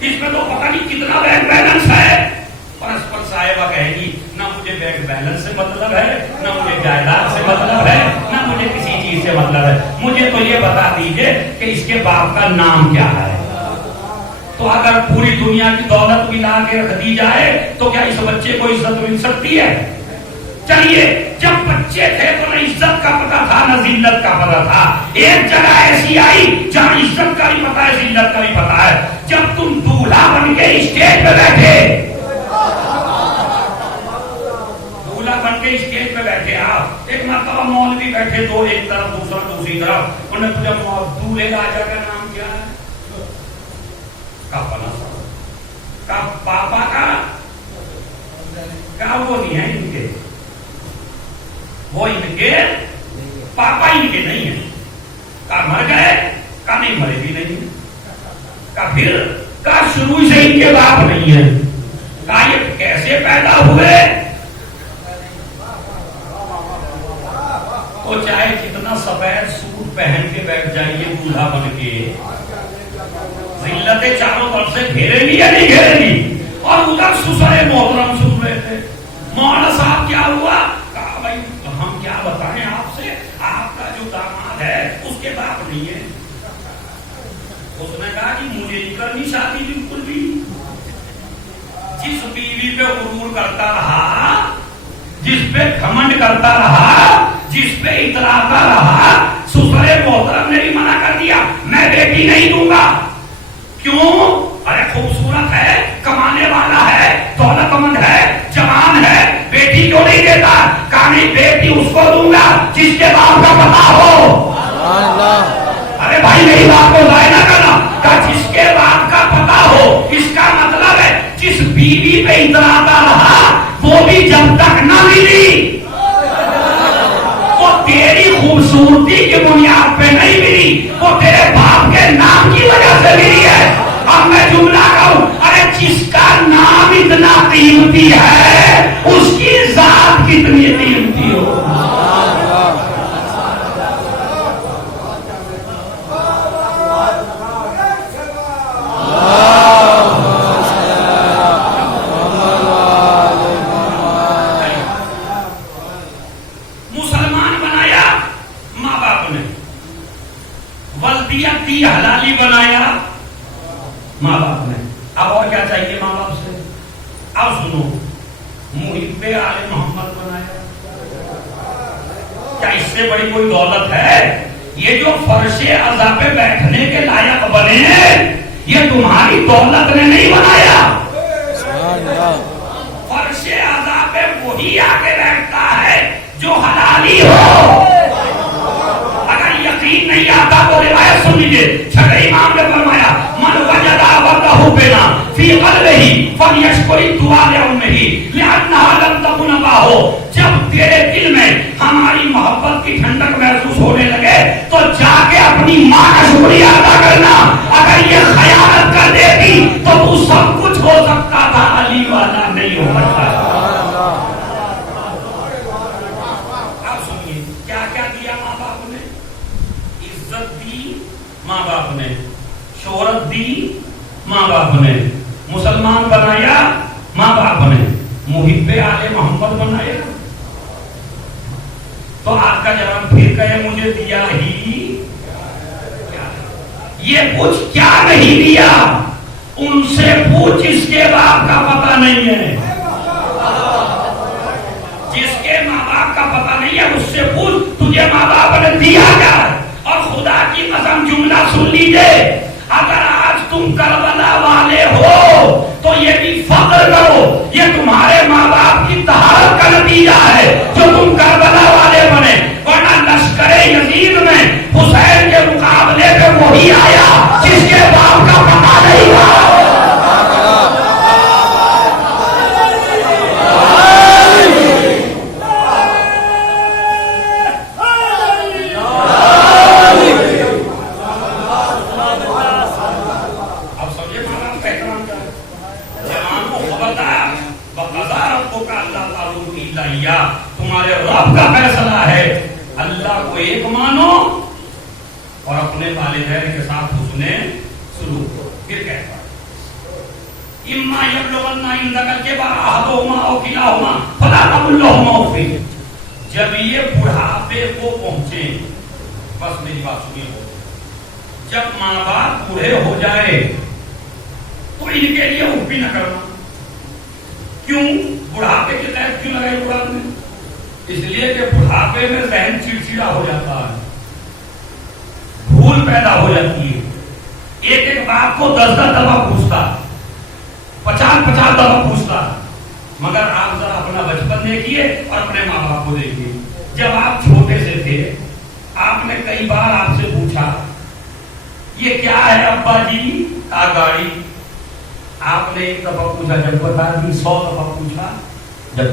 اس میں تو پتہ نہیں کتنا بینک بیلنس ہے. پرسپر صاحبہ کہے گی نہ مجھے بینک بیلنس سے مطلب ہے، نہ مجھے جائیداد سے مطلب ہے، نہ مجھے کسی چیز سے مطلب ہے، مجھے تو یہ بتا دیجئے کہ اس کے باپ کا نام کیا ہے. تو اگر پوری دنیا کی دولت ملا کے رکھ دی جائے تو کیا اس بچے کو عزت مل سکتی ہے؟ چلیے جب بچے تھے تو نہ عزت کا پتہ تھا نہ ذلت کا پتہ تھا. ایک جگہ ایسی آئی جہاں عزت کا بھی پتہ ہے ذلت کا بھی پتہ ہے. جب تم دولہا بن کے اسٹیج پہ بیٹھے، دولہا بن کے اسٹیج پہ بیٹھے، آپ ایک مرتبہ مولوی بیٹھے، دو ایک طرف دوسرا دوسری طرف، انہوں نے پوچھا دولہے راجا کا نام کیا ہے؟ کا پاپا کا وہ نہیں ہے ان کے، وہ ان کے پاپا ان کے نہیں ہیں. کا مر گئے، کا نہیں مرے بھی نہیں، کا پھر کا شروع سے ان کے باپ نہیں ہے، کا یہ کیسے پیدا ہوئے. تو چاہے جتنا سفید سوٹ پہن کے بیٹھ جائیے دولہا بن کے، ذلتیں چاروں طرف سے گھیرے گی یا نہیں گھیرے گی. اور ادھر سسرے محترم سن رہے تھے، مولانا صاحب کیا ہوا؟ کہا بھائی ہم کیا بتائیں آپ سے، آپ کا جو داماد ہے اس کے باپ نہیں ہے. اس نے کہا کہ مجھے نہیں کرنی شادی بالکل بھی. جس بیوی پہ غرور کرتا رہا، جس پہ گھمنڈ کرتا رہا، جس پہ اتراتا رہا، سسرے محترم نے بھی منع کر دیا میں بیٹی نہیں دوں گا. کیوں؟ ارے خوبصورت ہے، کمانے والا ہے، دولت مند ہے، جوان ہے، بیٹی کیوں نہیں دیتا؟ کہا نہیں بیٹی اس کو دوں گا جس کے باپ کا پتہ ہو. ارے بھائی میری بات کو ضائع نہ کرنا. کہا جس کے باپ کا پتہ ہو، اس کا مطلب ہے جس بیوی پہ اتراتا رہا وہ بھی جب تک نہ ملی وہ تیری خوبصورتی کی بنیاد پہ نہیں ملی، وہ تیرے باپ کے نام کی وجہ سے ملی ہے. اب میں جملہ کہوں، ارے جس کا نام اتنا قیمتی ہے اس کی ذات کتنی قیمتی ہو. مسلمان بنایا ماں باپ نے، ولدیت دی حلالی بنایا ماں باپ نے. اب اور کیا چاہیے ماں باپ سے؟ اب سنو، محب آل محمد بنایا. کیا اس سے بڑی کوئی دولت ہے؟ یہ جو فرش عزا پہ بیٹھنے کے لائق بنے ہیں یہ تمہاری دولت نے نہیں بنایا. فرش عزا پہ وہی آگے بیٹھتا ہے جو حلالی ہو. اگر یقین نہیں آتا تو روایت سن لیجیے. چھٹے امام نے فرمایا من وجد عبدہ بنا فی قلبہ فلیشکر الدعاء لامہ لانہا لم تکن اباہ. جب تیرے دل میں ہماری محبت کی ٹھنڈک محسوس ہونے لگے تو جا کے اپنی ماں کا شکریہ ادا کرنا. اگر یہ خیانت کر دیتی تو تو سب کچھ ہو سکتا تھا، علی والا نہیں ہو سکتا. اب سنیے کیا کیا دیا ماں باپ نے. عزت دی ماں باپ نے، شہرت دی ماں باپ نے، مسلمان بنایا ماں باپ نے، محب آل محمد بنایا. تو آپ کا جواب پھر کہے مجھے دیا ہی یہ کچھ کیا نہیں دیا. ان سے پوچھ جس کے باپ کا پتہ نہیں ہے، جس کے ماں باپ کا پتہ نہیں ہے اس سے پوچھ تجھے ماں باپ نے دیا کیا. اور خدا کی قسم جملہ سن لیجئے، اگر آج تم کربلا والے ہو تو یہ بھی فخر کرو یہ تمہارے ماں باپ کی طہارت کا نتیجہ ہے جو تم کربلا والے بنے. ورنہ لشکر یزید میں حسین کے مقابلے پہ وہی آیا جس کے باپ کا پتہ نہیں تھا. تمہارے رب کا فیصلہ ہے اللہ کو ایک مانو اور اپنے والدین کے ساتھ حسن سلوک کرو. پھر کہتا ہے اما یبلغن عندک الکبر احدہما او کلاہما فلا تقل لہما اف. جب یہ بڑھاپے کو پہنچے، بس میری بات سنیے، جب ماں باپ بوڑھے ہو جائے تو ان کے لیے اف بھی نہ کرنا. کیوں؟ بڑھاپے کے تحت کیوں لگائی قرآن نے؟ اس لیے کہ بڑھاپے میں ذہن چڑچڑا ہو جاتا ہے، بھول پیدا ہو جاتی ہے. ایک ایک باپ کو 10 دفعہ پوچھتا، 50 دفعہ پوچھتا. مگر آپ ذرا اپنا بچپن دیکھیے اور اپنے ماں باپ کو دیکھیے. جب آپ چھوٹے سے تھے آپ نے کئی بار آپ سے پوچھا یہ کیا ہے ابا جی؟ گاڑی. آپ نے 1 دفعہ پوچھا جب بتا دی، 100 دفعہ پوچھا جب،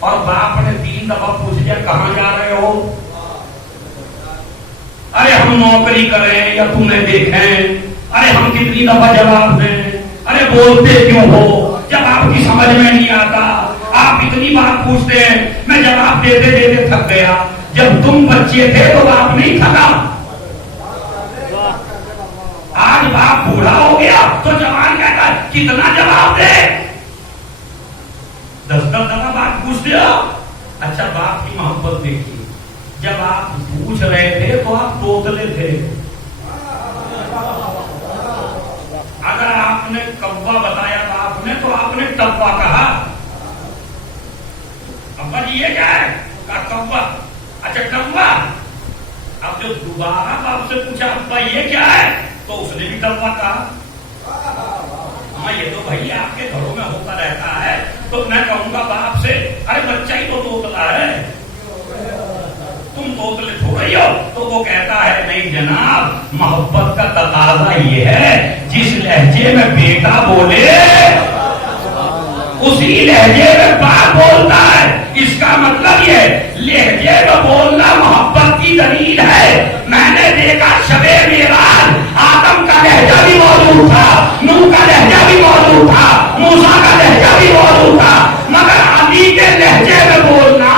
اور باپ نے 3 دفعہ پوچھ لیا کہاں جا رہے ہو؟ ارے ہم نوکری کریں یا تمہیں دیکھیں. ارے ہم کتنی دفعہ جواب دیں؟ ارے بولتے کیوں ہو؟ جب آپ کی سمجھ میں نہیں آتا آپ اتنی بار پوچھتے ہیں. میں جواب دیتے دیتے تھک گیا. جب تم بچے تھے تو باپ نہیں تھکا. آج باپ بوڑھا ہو گیا تو جوان کہتا ہے کتنا جواب دے؟ 10 دفعہ بات پوچھتے ہو. اچھا باپ کی محبت دیکھیے، جب آپ پوچھ رہے تھے تو آپ توتلے تھے. اگر آپ نے کوا بتایا باپ نے تو آپ نے ٹبا کہا. ابا جی یہ کیا ہے؟ کہا کوا. اچھا ٹبا. اب جو دوبارہ باپ سے پوچھا ابا یہ کیا ہے تو اس نے بھی ٹبا کہا. ہاں یہ تو بھائی آپ کے گھروں میں ہوتا رہتا ہے. تو میں کہوں گا باپ سے ارے بچہ ہی تو توتلا ہے، تم توتلے تھوڑے ہو. تو وہ کہتا ہے نہیں جناب، محبت کا تقاضا یہ ہے جس لہجے میں بیٹا بولے اسی لہجے میں باپ بولتا ہے. اس کا مطلب یہ لہجے میں بولنا محبت کی دلیل ہے. میں نے دیکھا شبے معراج آدم کا لہجہ بھی موجود تھا، نوح کا لہجہ بھی موجود تھا، موسیٰ کا لہجہ بھی موجود تھا، مگر علی کے لہجے میں بولنا.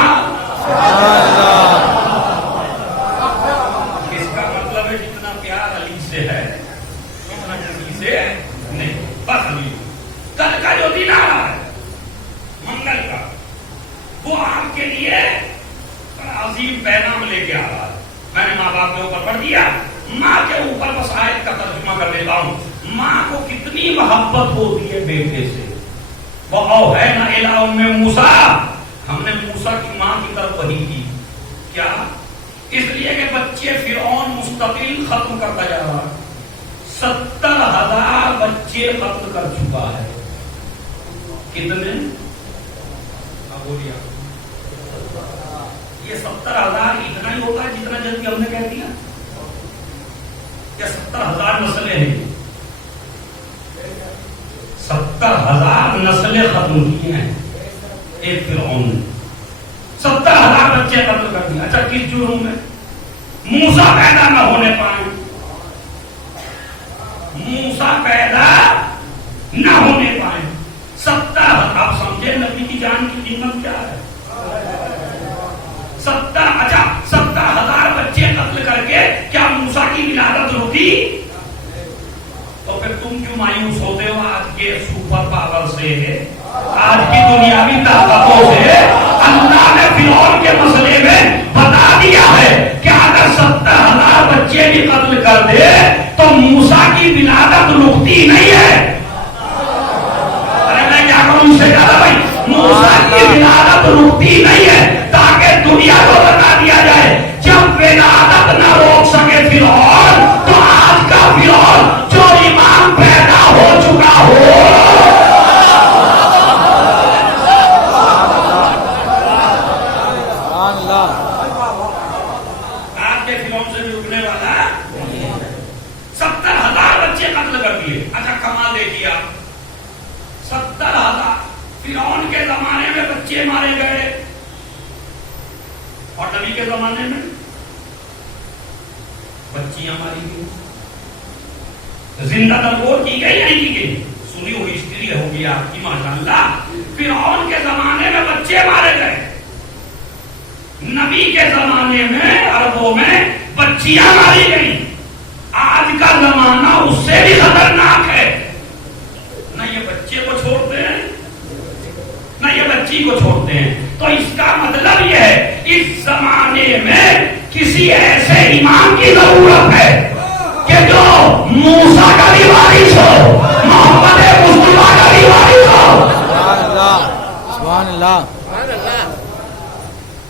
اس کا مطلب ہے جتنا پیار علی سے ہے اتنا کسی سے نہیں. بس علی کل کا جو دن آ رہا ہے منگل کا، وہ آپ کے لیے عظیم پیغام لے کے آ رہا ہے. میں نے ماں باپ کے اوپر پڑھ دیا، ماں کے اوپر بس آیت کا ترجمہ کر دیتا ہوں. ماں کو کتنی محبت ہوتی ہے بیٹے سے. وَأَوْحَيْنَا إِلَىٰ أُمِّ مُوسَىٰ، ہم نے موسیٰ کی ماں کی طرف وحی کی. کیا؟ اس لیے کہ بچے فرعون مستقل ختم کرتا جا رہا ہے. 70,000 بچے قتل کر چکا ہے. کتنے؟ بولیے. یہ 70,000 اتنا ہی ہوگا جتنا جلدی ہم نے کہہ دیا؟ کیا 70,000 نسلیں ہیں؟ 70,000 نسلیں ختم کی ہیں ایک فرعون نے. 70,000 بچے قتل کر دیا. اچھا کس جرم میں؟ موسیٰ پیدا نہ ہونے پائے. موسیٰ پیدا نہ ہونے پائے. 70,000. آپ سمجھے نبی کی جان کی قیمت کیا ہے؟ 70,000 بچے قتل کر کے کیا موسیٰ کی ولادت رکی؟ تو پھر تم کیوں مایوس ہوتے ہو آج کے سپر پاور سے، آج کی دنیاوی طاقتوں سے؟ اللہ نے فرعون کے مسئلے میں بتا دیا ہے کہ اگر 70,000 بچے بھی قتل کر دے تو موسیٰ کی ولادت رکتی نہیں ہے. بھائی موسیٰ کی ولادت رکتی نہیں ہے، تاکہ دنیا کو بتا دیا جائے جب ولادت نہ روک سکے فرعون تو آج کا فرعون جو امام پیدا ہو چکا ہو. آج کے فرعون سے بھی رکنے والا 70,000 بچے قتل کر دیے. اچھا کمال دیکھیے آپ، 70,000 فرعون کے زمانے میں بچے مارے گئے اور نبی کے زمانے میں بچیاں ماری گئی. زندہ درگور کی گئی نہیں کی گئی؟ سنی ہوئی ہسٹری ہوگی آپ کی ماشاءاللہ. فرعون کے زمانے میں بچے مارے گئے، نبی کے زمانے میں عربوں میں بچیاں ماری گئی. آج کا زمانہ اس سے بھی خطرناک ہے. نہ یہ بچی کو چھوڑتے ہیں. تو اس کا مطلب یہ ہے اس زمانے میں کسی ایسے امام کی ضرورت ہے کہ جو موسیٰ کا بھی وارث ہو, محمد مصطفیٰ کا بھی وارث ہو. سبحان اللہ, سبحان اللہ.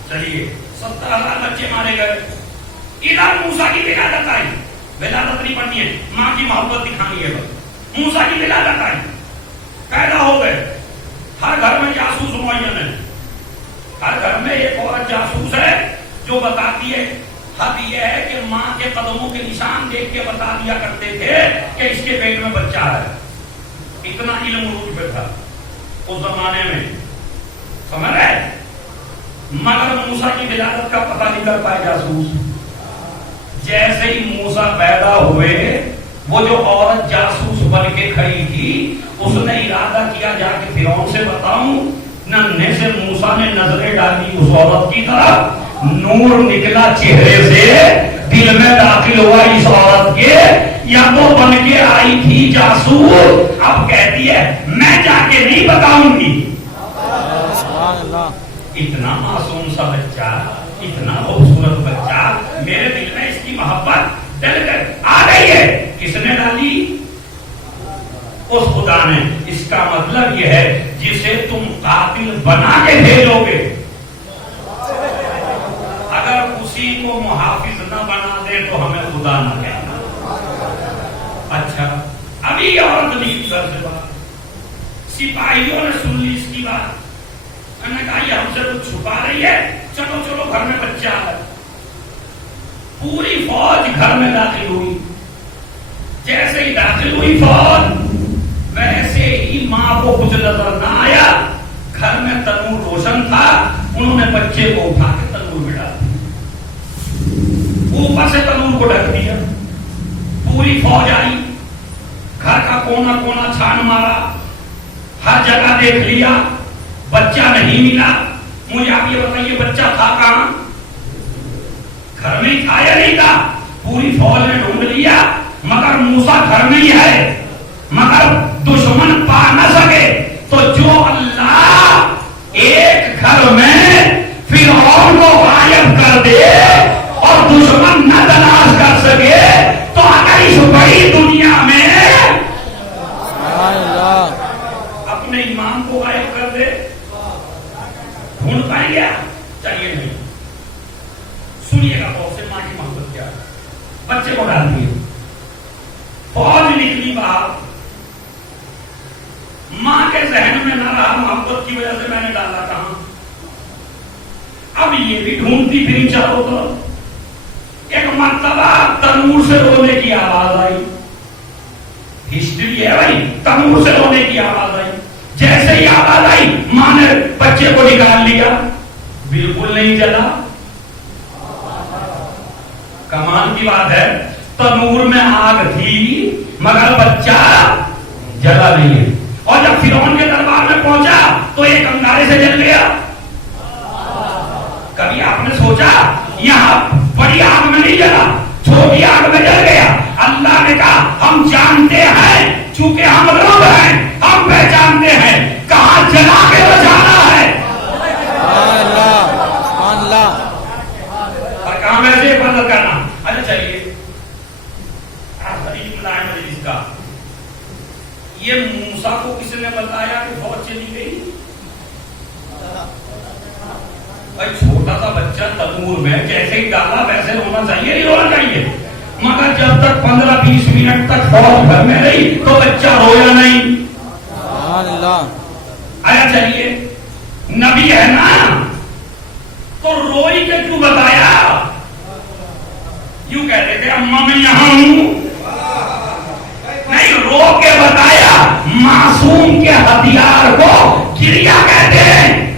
چلیے 70,000 بچے مارے گئے. ادھر موسیٰ کی ولادت آئی. ولادت نہیں پڑھنی ہے, ماں کی محبت دکھانی ہے. بس موسیٰ کی ولادت آئی, پیدا ہو گئے. ہر گھر میں جاسوس معین ہے. ہر گھر میں ایک عورت جاسوس ہے جو بتاتی ہے. حد یہ ہے کہ ماں کے قدموں کے نشان دیکھ کے بتا دیا کرتے تھے کہ اس کے پیٹ میں بچہ ہے. اتنا علم عروج پہ تھا اس زمانے میں, سمجھ رہے. مگر موسیٰ کی ولادت کا پتہ نہیں کر پائے جاسوس. جیسے ہی موسیٰ پیدا ہوئے, وہ جو عورت جاسوس بن کے کھڑی تھی اس نے ارادہ کیا جا کے فرعون سے بتاؤں. ننھے سے موسیٰ نے نظریں ڈالی اس عورت کی طرف, نور نکلا چہرے سے, دل میں داخل ہوا اس عورت کے. یا تو بن کے آئی تھی جاسوس, اب کہتی ہے میں جا کے نہیں بتاؤں گی. سبحان اللہ. اتنا معصوم سا بچہ, اتنا خوبصورت بچہ, میرے دل میں اس کی محبت ڈل کر آ گئی ہے. کس نے ڈالی؟ اس خدا نے. اس کا مطلب یہ ہے جسے تم قاتل بنا کے بھیجو گے, اگر اسی کو محافظ نہ بنا دے تو ہمیں خدا نہ کہنا. اچھا, ابھی عورت نہیں گھر سے باہر, سپاہیوں نے سن لی اس کی بات. میں نے کہا یہ ہم سے کچھ چھپا رہی ہے, چلو چلو گھر میں بچہ ہے. پوری فوج گھر میں داخل ہوئی. جیسے ہی داخل ہوئی فوج, ویسے ہی ماں کو کچھ نظر نہ آیا. گھر میں تنور روشن تھا, انہوں نے بچے کو اٹھا کے تنور میں ڈال دیا, اوپر سے تنور کو ڈھک دیا. پوری فوج آئی, گھر کا کونا کونا چھان مارا, ہر جگہ دیکھ لیا, بچہ نہیں ملا. مجھے آپ یہ بتائیے بچہ تھا کہاں؟ گھر میں تھا یا نہیں تھا؟ پوری فوج نے ڈھونڈ لیا, مگر موسیٰ گھر میں ہی ہے. مگر دشمن پا نہ سکے. تو جو اللہ ایک گھر میں فرعون کو غائب کر دے اور دشمن نہ تلاش کر سکے, تو اگر اس بڑی دنیا میں سبحان اللہ اپنے ایمان کو غائب کر دے, ڈھونڈ پائیں گے؟ چلیے نہیں. سنیے گا بہت سے ماں کی محبت کیا ہے. بچے کو ڈال دیے, فوج نکلی باہر. ماں کے ذہن میں نہ رہا, محبت کی وجہ سے میں نے ڈالا کہاں. اب یہ بھی ڈھونڈتی پھری چاروں طرف. ایک مرتبہ تنور سے رونے کی آواز آئی. ہسٹری ہے بھائی, تنور سے رونے کی آواز آئی. جیسے ہی آواز آئی, ماں نے بچے کو نکال لیا. بالکل نہیں جلا. کمال کی بات ہے, تنور میں آگ تھی مگر بچہ جلا نہیں ہے. اور جب فرعون کے دربار میں پہنچا تو ایک انگارے سے جل گیا. کبھی آپ نے سوچا یہاں بڑی آگ میں نہیں جلا, چھوٹی آگ میں جل گیا. اللہ نے کہا ہم جانتے ہیں, چونکہ ہم رب ہیں, ہم پہچانتے ہیں کہاں جلا کے بچانا ہے اور کہاں ویسے حفاظت کرنا. اچھا چلیے, اس کا یہ موسیٰ کو کس نے بتایا کہ فوج چلی گئی؟ چھوٹا سا بچہ تنور میں جیسے ہی ڈالا ویسے رونا چاہیے, نہیں رونا چاہیے. مگر جب تک 15-20 منٹ تک فوج گھر میں رہی تو بچہ رویا نہیں. آیا چلیے, نبی ہے نا تو روئی کے کیوں بتایا؟ یوں کہتے تھے اماں میں یہاں ہوں, نہیں رو کے بتایا. معصوم کے ہتھیار کو گریا کہتے ہیں.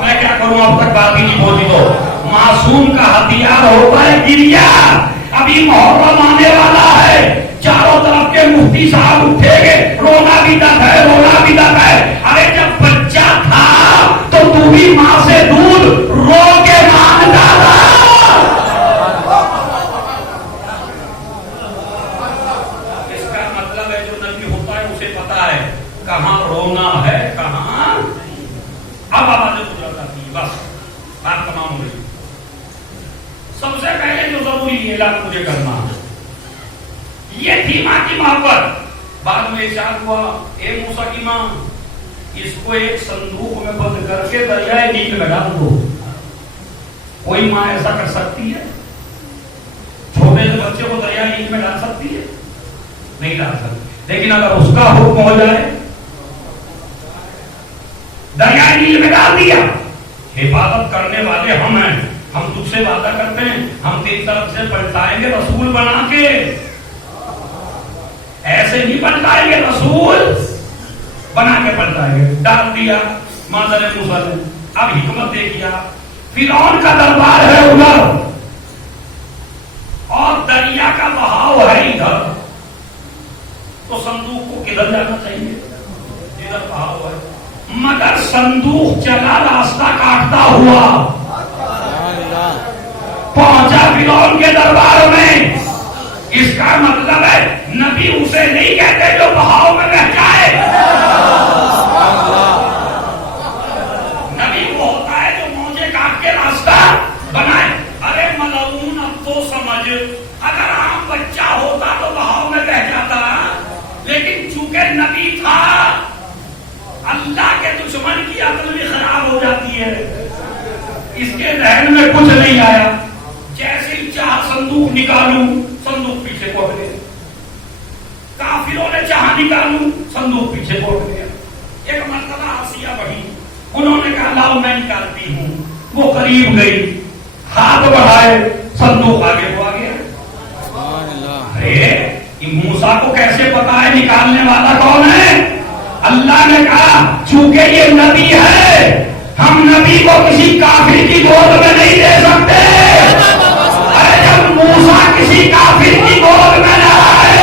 میں کیا کروں, اب تک بات ہی نہیں پہنچی. تو معصوم کا ہتھیار ہوتا ہے گریا. ابھی محرم آنے والا ہے, چاروں طرف کے مفتی صاحب اٹھے گے, رونا بھی تک ہے, رونا بھی تک ہے. ارے جب بچہ تھا تو تو بھی ماں سے دودھ رو کے مانگتا تھا. اس کا مطلب ہے جو نبی ہوتا ہے اسے پتا ہے کہاں رونا ہے, کہاں اعلان مجھے کرنا. یہ تھی ماں کی محبت. بعد میں ارشاد ہوا اے موسیٰ کی ماں اس کو ایک صندوق میں بند کر کے دریائے نیل میں ڈال دو. کوئی ماں ایسا کر سکتی ہے؟ چھوٹے سے بچے کو دریائے نیل میں ڈال سکتی ہے؟ نہیں ڈال سکتی. لیکن اگر اس کا حکم ہو جائے دریائے نیل میں ڈال دیا. حفاظت کرنے والے ہم ہیں. ہم تجھ سے وعدہ کرتے ہیں ہم تیری طرف سے پلٹائیں گے رسول بنا کے. ایسے نہیں پلٹائیں گے, رسول بنا کے پلٹائیں گے. ڈال دیا مادر موسیٰ نے. اب حکمت دیکھیے, فرعون کا دربار ہے ادھر اور دریا کا بہاؤ ہے ادھر, تو صندوق کو کدھر جانا چاہیے؟ جدھر بہاؤ ہے. مگر صندوق چلا راستہ کاٹتا ہوا پہنچا فرعون کے دربار میں. اس کا مطلب ہے نبی اسے نہیں کہتے جو بہاؤ میں بہ جائے. نبی وہ ہوتا ہے جو موجے کاٹ کے راستہ بنائے. ارے ملعون اب تو سمجھ, اگر عام بچہ ہوتا تو بہاؤ میں بہ جاتا, لیکن چونکہ نبی تھا اللہ کے دشمن کی عقل بھی خراب ہو جاتی ہے. اس کے ذہن میں کچھ نہیں آیا, جیسے ہی چاہ صندوق نکالوں صندوق پیچھے پڑ گیا. کافروں نے چاہ نکالوں صندوق پیچھے پڑ گیا. ایک مرتبہ آسیہ بڑھی, انہوں نے کہا لاؤ میں نکالتی ہوں. وہ قریب گئی, ہاتھ بڑھائے, صندوق آگے ہو گیا. ارے موسیٰ کو کیسے پتا ہے نکالنے والا کون ہے؟ اللہ نے کہا چونکہ یہ نبی ہے ہم نبی کو کسی کافر کی گود میں نہیں دے سکتے. ارے جب موسیٰ کسی کافر کی گود میں نہ آئے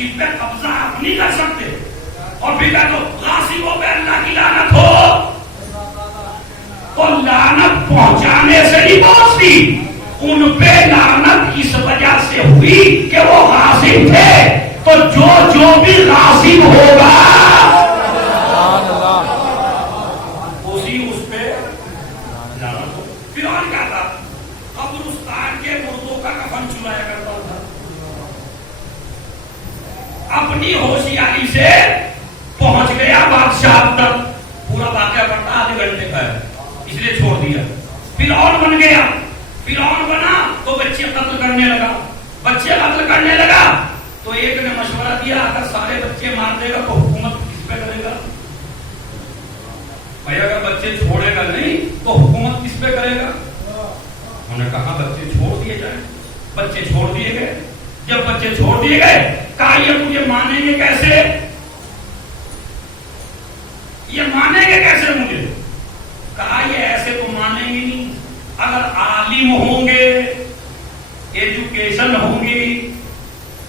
چیز پہ قبضہ آپ نہیں کر سکتے. اور پھر کہہ دو غاصبوں پہ اللہ کی لعنت ہو، تو لعنت پہنچانے سے نہیں پہنچتی، ان پہ لعنت اس وجہ سے ہوئی کہ وہ غاصب تھے. تو جو بھی غاصب ہوگا اسی اس پہ لعنت ہو. فرعون کیا تھا؟ قبرستان کے مردوں کا کفن چلایا کرتا تھا. اپنی ہوشیاری سے پہنچ گیا بادشاہ تک. پورا واقعہ پڑتا آدھے گھنٹے کا ہے اس لیے چھوڑ دیا. فرعون بن گیا. فرعون بنا تو بچے قتل کرنے لگا. بچے قتل کرنے لگا تو ایک نے مشورہ دیا اگر سارے بچے مار دے گا تو حکومت کس پہ کرے گا؟ بھائی اگر بچے چھوڑے گا نہیں تو حکومت کس پہ کرے گا؟ انہوں نے کہا بچے چھوڑ دیے جائیں. بچے چھوڑ دیے گئے. جب بچے چھوڑ دیے گئے کہا یہ مجھے مانیں گے کیسے؟ یہ مانیں گے کیسے مجھے؟ کہا یہ ایسے تو مانیں گے نہیں. اگر عالم ہوں گے، ایجوکیشن ہوں گی،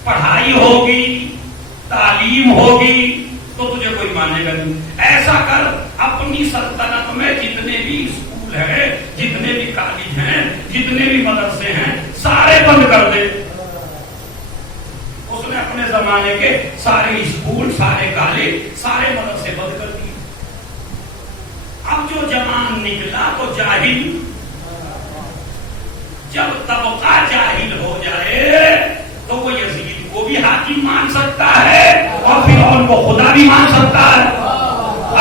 پڑھائی ہوگی، تعلیم ہوگی تو تجھے کوئی مانے گا نہیں. ایسا کر اپنی سلطنت میں جتنے بھی اسکول ہیں، جتنے بھی کالج ہیں، جتنے بھی مدرسے ہیں سارے بند کر دے. اس نے اپنے زمانے کے سارے اسکول، سارے کالج، سارے مدرسے بند کر دیے. اب جو جوان نکلا تو جاہل، جب طبقہ جاہل ہو جائے تو وہ یزید کو بھی حاکم مان سکتا ہے اور فرعون کو خدا بھی مان سکتا ہے.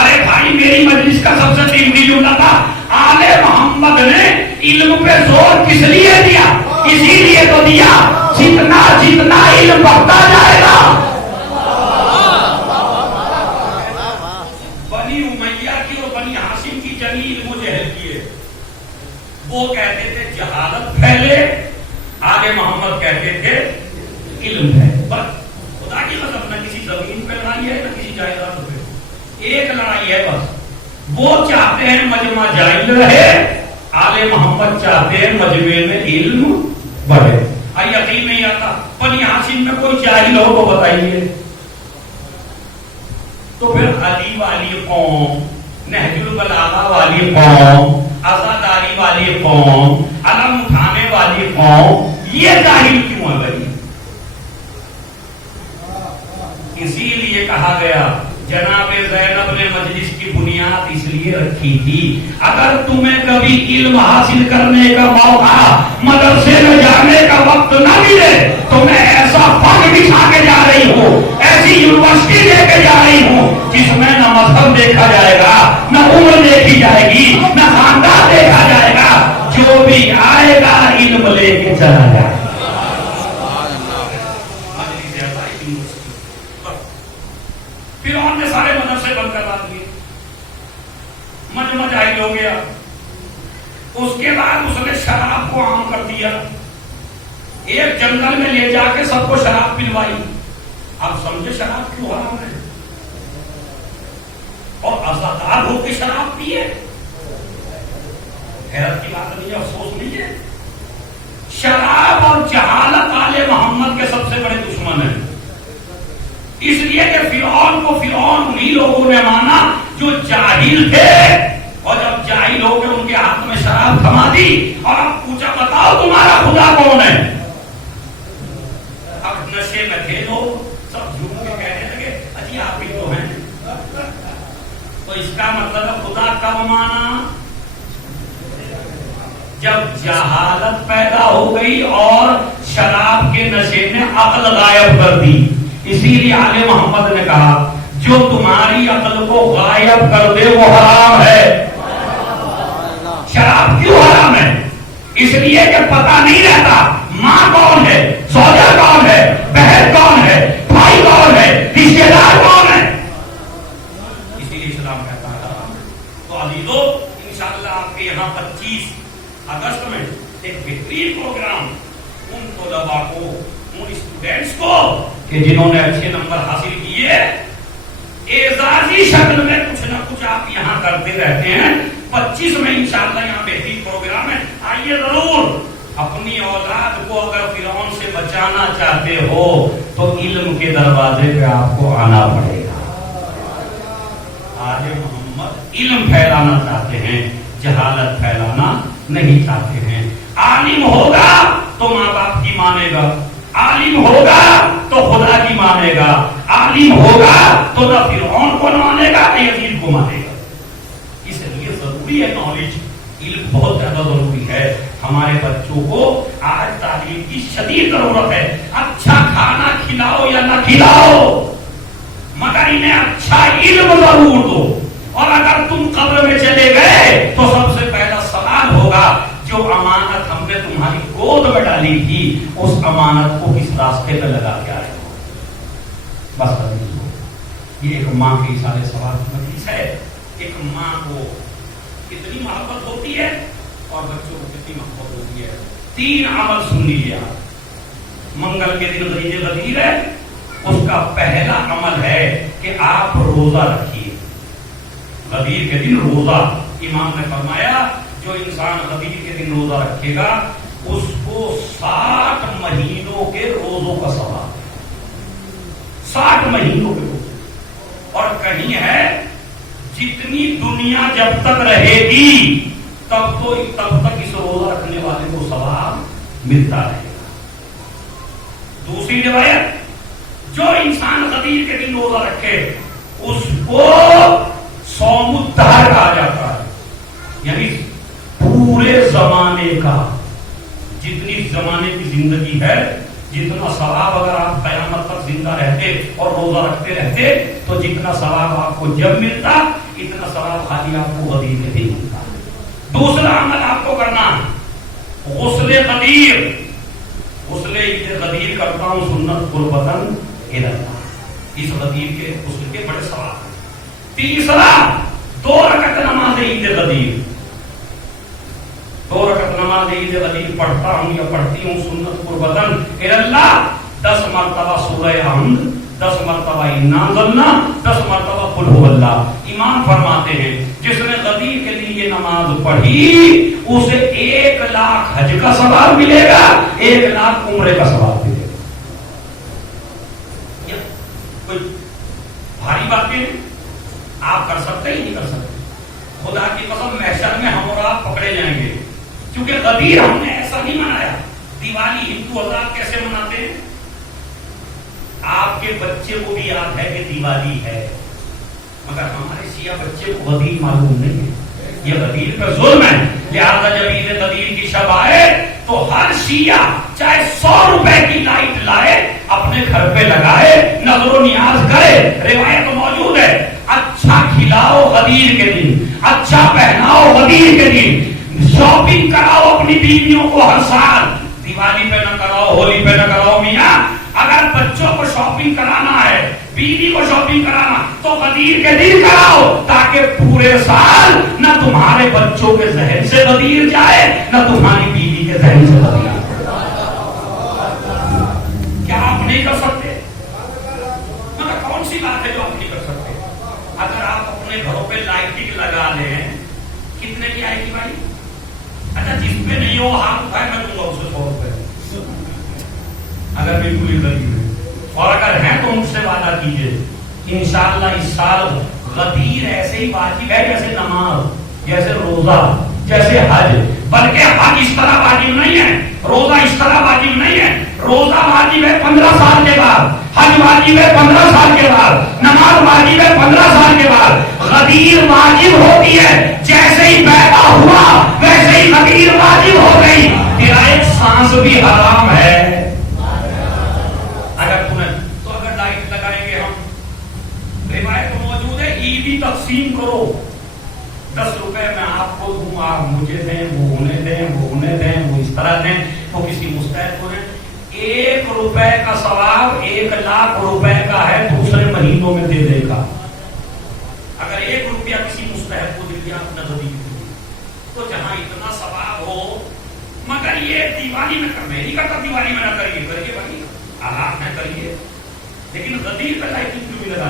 ارے بھائی میری مجلس کا سب سے قیمتی جملہ تھا آل محمد نے علم پہ زور کس لیے دیا؟ اسی لیے تو دیا جتنا جتنا علم بڑھتا جائے گا. بنی امیہ کی اور بنی ہاشم کی جنگی علم و جہل کی ہے. وہ کہتے تھے جہالت پھیلے، آل محمد کہتے تھے علم ہے. بس خدا کی قسم نہ کسی زمین پہ لڑائی ہے نہ کسی جائیداد پہ. ایک لڑائی ہے بس. وہ چاہتے ہیں مجمع جائز رہے، آل محمد چاہتے ہیں مجمع میں علم بڑھے. یقین نہیں آتا بنی ہاشم میں کوئی جاہل ہو تو بتائیے. تو پھر علی والی قوم، نہج البلاغہ والی قوم، عزاداری والی قوم، علم اٹھانے والی قوم یہ جاہل کیوں ہے بھائی؟ اسی لیے کہا گیا جناب زینب نے مجلس کی بنیاد اس لیے رکھی تھی اگر تمہیں کبھی علم حاصل کرنے کا موقع، مدرسے میں جانے کا وقت نہ ملے تو میں ایسا فن بچھا کے جا رہی ہوں، ایسی یونیورسٹی لے کے جا رہی ہوں جس میں نہ مذہب دیکھا جائے گا، نہ عمر دیکھی جائے گی، نہ خاندان دیکھا جائے گا. جو بھی آئے گا علم لے کے چلا جائے گا. فرعون نے سارے مدرسے بند کروا دیے، مجمع جاہل ہو گیا. اس کے بعد اس نے شراب کو عام کر دیا. ایک جنگل میں لے جا کے سب کو شراب پلوائی. آپ سمجھے شراب کیوں حرام ہے؟ اور آزادار ہو کے شراب پیے. حیرت کی بات نہیں ہے، افسوس نہیں ہے. شراب اور جہالت آل محمد کے سب سے بڑے دشمن ہیں. اس لیے کہ فرعون کو فرعون انہی لوگوں نے مانا جو جاہل تھے، اور جب جاہل ہو کے ان کے ہاتھ میں شراب تھما دی اور اب پوچھا بتاؤ تمہارا خدا کون ہے؟ اب نشے میں تھے لوگ سب جھوم کے کہنے لگے اجی آپ ہی تو ہیں. تو اس کا مطلب ہے خدا کب مانا؟ جب جہالت پیدا ہو گئی اور شراب کے نشے نے عقل غائب کر دی. اسی لیے آل محمد نے کہا جو تمہاری عقل کو غائب کر دے وہ حرام ہے. شراب کیوں حرام ہے؟ اس لیے کہ پتہ نہیں رہتا ماں کون ہے، زوجہ کون ہے، بہن کون ہے، بھائی کون ہے، رشتے دار کون ہے. اسی لیے اسلام کہتا ہے حرام. تو عزیزو انشاءاللہ آپ کے یہاں 25 اگست میں ایک بہترین پروگرام ان طلباء کو، ان اسٹوڈینٹس کو کہ جنہوں نے اچھے نمبر حاصل کیے، اعزازی شکل میں کچھ نہ کچھ آپ یہاں کرتے رہتے ہیں. 25 میں انشاءاللہ یہاں بہترین پروگرام ہے. آئیے ضرور. اپنی اولاد کو اگر فرعون سے بچانا چاہتے ہو تو علم کے دروازے پہ آپ کو آنا پڑے گا. آج محمد علم پھیلانا چاہتے ہیں، جہالت پھیلانا نہیں چاہتے ہیں. عالم ہوگا تو ماں باپ کی مانے گا، عالم ہوگا تو خدا کی مانے گا، عالم ہوگا تو نہ فرعون کو نہ مانے گا نہ یزید کو مانے گا. اس لیے ضروری ہے نالج، علم بہت زیادہ ضروری ہے. ہمارے بچوں کو آج تعلیم کی شدید ضرورت ہے. اچھا کھانا کھلاؤ یا نہ کھلاؤ مگر انہیں اچھا علم ضرور دو. اور اگر تم قبر میں چلے گئے تو سب سے پہلا سوال ہوگا جو امانت ہم نے تمہاری گود میں ڈالی تھی اس امانت کو کس راستے پہ لگا کے آئے ہو. بس یہ ایک ماں کے سارے سوال کی مجلس ہے. ایک ماں کو کتنی محبت ہوتی ہے اور بچوں کو کتنی محبت ہوتی ہے. 3 عمل سن لیجیے آپ. منگل کے دن غدیر غدیر ہے، اس کا پہلا عمل ہے کہ آپ روزہ رکھیے. غدیر کے دن روزہ، امام نے فرمایا جو انسان غدیر کے دن روزہ رکھے گا اس کو 60 مہینوں کے روزوں کا ثواب ہے. 60 مہینوں کے روزے. اور کہیں ہے جتنی دنیا جب تک رہے گی تب تک اس روزہ رکھنے والے کو ثواب ملتا رہے گا. دوسری روایت، جو انسان غدیر کے دن روزہ رکھے اس کو صوم الدہر کہا جاتا ہے. یعنی پورے زمانے کا، جتنی زمانے کی زندگی ہے جتنا ثواب اگر آپ قیامت تک زندہ رہتے اور روزہ رکھتے رہتے تو جتنا ثواب آپ کو جب ملتا اتنا ثواب خالی آپ کو غدیر کے دن ملتا. دوسرا عمل آپ کو کرنا غسل غدیر. غسل عید غدیر کرتا ہوں سنت قربتاً الی اللہ. اس غدیر کے غسل کے بڑے ثواب ہیں. تیسرا 2 رکعت نماز عید غدیر. 2 رکعت نماز عید غدیر پڑھتا ہوں یا پڑھتی ہوں سنت قربتاً الی اللہ. 10 مرتبہ سورہ حمد، 10 مرتبہ انا انزلنا، 10 مرتبہ قل هو اللہ. امام فرماتے ہیں جس نے غدیر کے دن یہ نماز پڑھی اسے 1 لاکھ حج کا ثواب ملے گا، 1 لاکھ عمرے کا ثواب ملے گا. کوئی بھاری باتیں آپ کر سکتے ہی نہیں کر سکتے. خدا کی قسم محشر میں ہم اور آپ پکڑے جائیں گے کیونکہ غدیر ہم نے ایسا نہیں منایا. دیوالی ہندو حضرات کیسے مناتے ہیں؟ آپ کے بچے کو بھی یاد ہے کہ دیوالی ہے مگر ہمارے شیعہ بچے کو غدیر معلوم نہیں ہے. یہ غدیر پہ ظلم ہے. لہذا جب عید غدیر کی شب آئے تو ہر شیعہ چاہے 100 روپے کی لائٹ لائے اپنے گھر پہ لگائے، نظر و نیاز کرے. روایت موجود ہے اچھا کھلاؤ غدیر کے دن، اچھا پہناؤ غدیر کے دن، شاپنگ کراؤ اپنی بیویوں کو ہر سال. دیوالی پہ نہ کراؤ، ہولی پہ نہ کراؤ. میاں اگر بچوں کو شاپنگ کرانا ہے، بیوی کو شاپنگ کرانا تو غدیر کے دن کراؤ تاکہ پورے سال نہ تمہارے بچوں کے ذہن سے غدیر جائے نہ تمہاری بیوی کے ذہن سے غدیر جائے. کیا آپ نہیں کر سکتے؟ مطلب کون سی بات ہے جو آپ نہیں کر سکتے؟ اگر آپ اپنے گھروں پہ لائٹنگ لگا لیں کتنے کی آئے گی بھائی؟ اچھا جس پہ نہیں ہو ہاتھ اٹھائے میں دوں گا اسے 100 روپے اگر بالکل ہی غریب ہے. اور اگر ہیں تو ان سے وعدہ کیجئے انشاءاللہ اس سال غدیر ایسے ہی واجب ہے جیسے نماز، جیسے روزہ، جیسے حج. بلکہ حج اس طرح واجب نہیں ہے، روزہ اس طرح واجب نہیں ہے. روزہ واجب ہے 15 سال کے بعد، حج واجب ہے 15 سال کے بعد، نماز واجب ہے 15 سال کے بعد. غدیر واجب ہوتی ہے جیسے ہی پیدا ہوا ویسے ہی غدیر واجب ہو گئی. تیرا ایک سانس بھی حرام ہے. اگر تمہیں تو اگر لائٹ لگائیں گے ہم، روایت موجود ہے عیدی تقسیم کرو، 10 روپے میں آپ کو دوں، آپ مجھے دیں، وہ انہیں دیں، وہ انہیں دیں، وہ اس طرح دیں، تو کسی مستحق کو دیں. 1 روپے کا ثواب 1 لاکھ روپے کا ہے دوسرے مہینوں میں دے دے گا. اگر 1 روپیہ کسی مستحق کو دے دیا آپ نے غدیر تو جہاں اتنا ثواب ہو. مگر یہ دیوالی میں کر، میں نہیں کرتا دیوالی میں نہ کریے، کریے بھائی آرام میں کریے، لیکن غدیر پہ لائٹنگ کیوں بھی لگانا؟